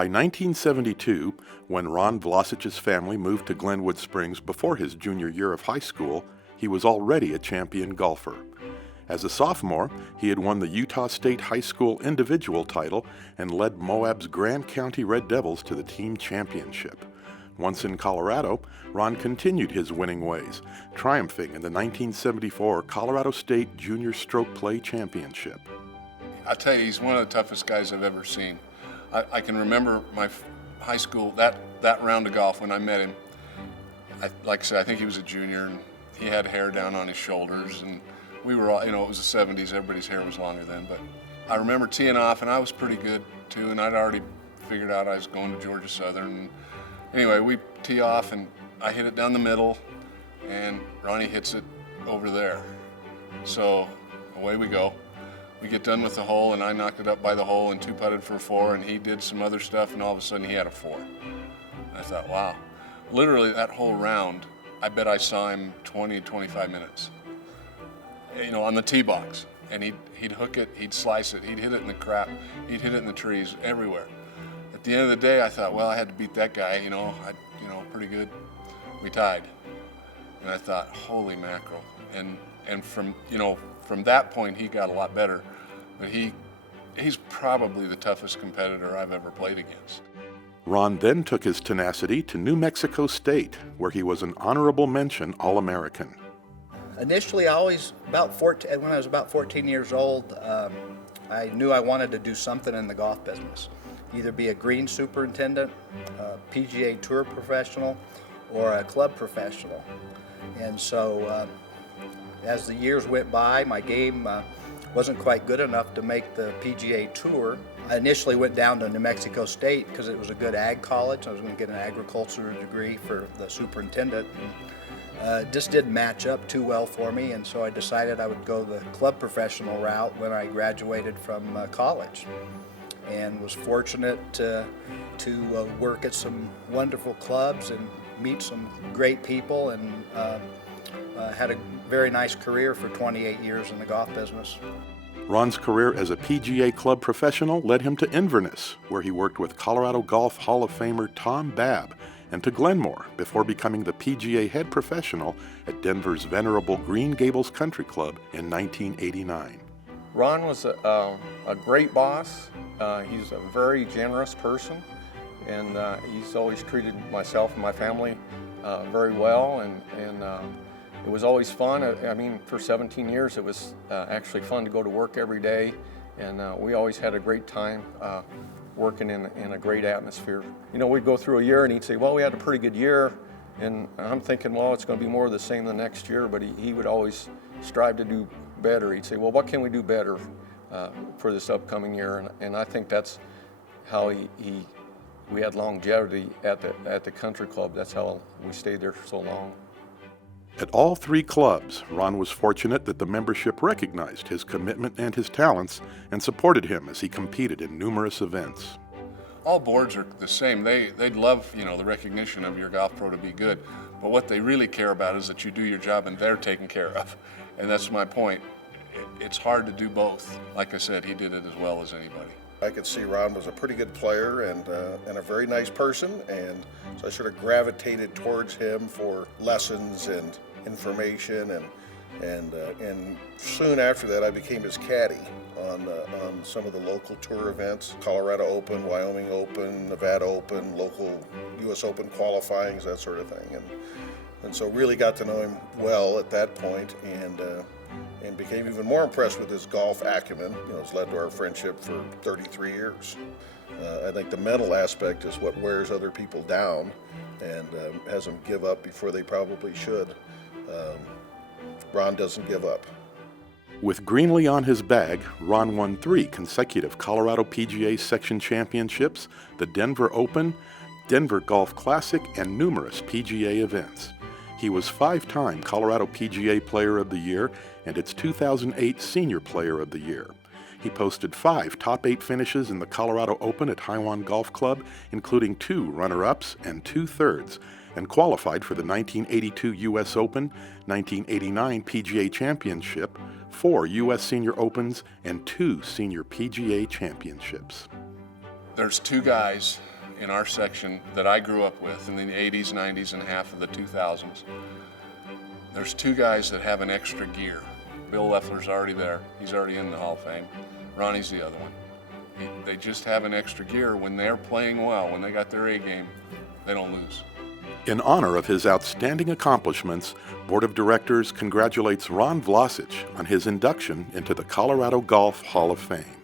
By 1972, when Ron Vlosich's family moved to Glenwood Springs before his junior year of high school, he was already a champion golfer. As a sophomore, he had won the Utah State High School individual title and led Moab's Grant County Red Devils to the team championship. Once in Colorado, Ron continued his winning ways, triumphing in the 1974 Colorado State Junior Stroke Play Championship. I tell you, he's one of the toughest guys I've ever seen. I can remember my high school, that round of golf when I met him. Like I said, I think he was a junior, and he had hair down on his shoulders, and we were all, it was the 70s, everybody's hair was longer then, but I remember teeing off, and I was pretty good too, and I'd already figured out I was going to Georgia Southern. And anyway, we tee off, and I hit it down the middle, and Ronnie hits it over there. So away we go. We get done with the hole, and I knocked it up by the hole and two-putted for a 4, and he did some other stuff, and all of a sudden he had a 4. I thought, wow. Literally that whole round, I bet I saw him 20, 25 minutes, on the tee box. And he'd hook it, he'd slice it, he'd hit it in the crap, he'd hit it in the trees, everywhere. At the end of the day, I thought, well, I had to beat that guy, pretty good. We tied. And I thought, holy mackerel. And from that point, he got a lot better. But he's probably the toughest competitor I've ever played against. Ron then took his tenacity to New Mexico State, where he was an honorable mention All-American. Initially, when I was about 14 years old, I knew I wanted to do something in the golf business. Either be a green superintendent, a PGA Tour professional, or a club professional. And so as the years went by, my game wasn't quite good enough to make the PGA Tour. I initially went down to New Mexico State because it was a good ag college. I was going to get an agriculture degree for the superintendent. It just didn't match up too well for me, and so I decided I would go the club professional route when I graduated from college. And was fortunate to work at some wonderful clubs and meet some great people, and had a very nice career for 28 years in the golf business. Ron's career as a PGA club professional led him to Inverness, where he worked with Colorado Golf Hall of Famer Tom Babb, and to Glenmore before becoming the PGA head professional at Denver's venerable Green Gables Country Club in 1989. Ron was a great boss. He's a very generous person, and he's always treated myself and my family very well, and it was always fun. For 17 years it was actually fun to go to work every day, and we always had a great time working in a great atmosphere. We'd go through a year and he'd say, well, we had a pretty good year, and I'm thinking, well, it's going to be more of the same the next year, but he would always strive to do better. He'd say, well, what can we do better for this upcoming year? And I think that's how we had longevity at the country club. That's how we stayed there for so long. At all 3 clubs, Ron was fortunate that the membership recognized his commitment and his talents and supported him as he competed in numerous events. All boards are the same. They'd love, the recognition of your golf pro to be good, but what they really care about is that you do your job and they're taken care of. And that's my point. It's hard to do both. Like I said, he did it as well as anybody. I could see Ron was a pretty good player and a very nice person, and so I sort of gravitated towards him for lessons and information, and soon after that I became his caddy on some of the local tour events, Colorado Open, Wyoming Open, Nevada Open, local U.S. Open qualifyings, that sort of thing, and so really got to know him well at that point, and became even more impressed with his golf acumen. It's led to our friendship for 33 years. I think the mental aspect is what wears other people down and has them give up before they probably should. Ron doesn't give up. With Greenlee on his bag, Ron won 3 consecutive Colorado PGA Section Championships, the Denver Open, Denver Golf Classic, and numerous PGA events. He was 5-time Colorado PGA Player of the Year and its 2008 Senior Player of the Year. He posted 5 top 8 finishes in the Colorado Open at Haiwan Golf Club, including 2 runner-ups and 2 thirds, and qualified for the 1982 U.S. Open, 1989 PGA Championship, 4 U.S. Senior Opens, and 2 Senior PGA Championships. There's 2 guys in our section that I grew up with in the 80s, 90s, and half of the 2000s. There's two guys that have an extra gear. Bill Leffler's already there. He's already in the Hall of Fame. Ronnie's the other one. They just have an extra gear. When they're playing well, when they got their A game, they don't lose. In honor of his outstanding accomplishments, Board of Directors congratulates Ron Vlosich on his induction into the Colorado Golf Hall of Fame.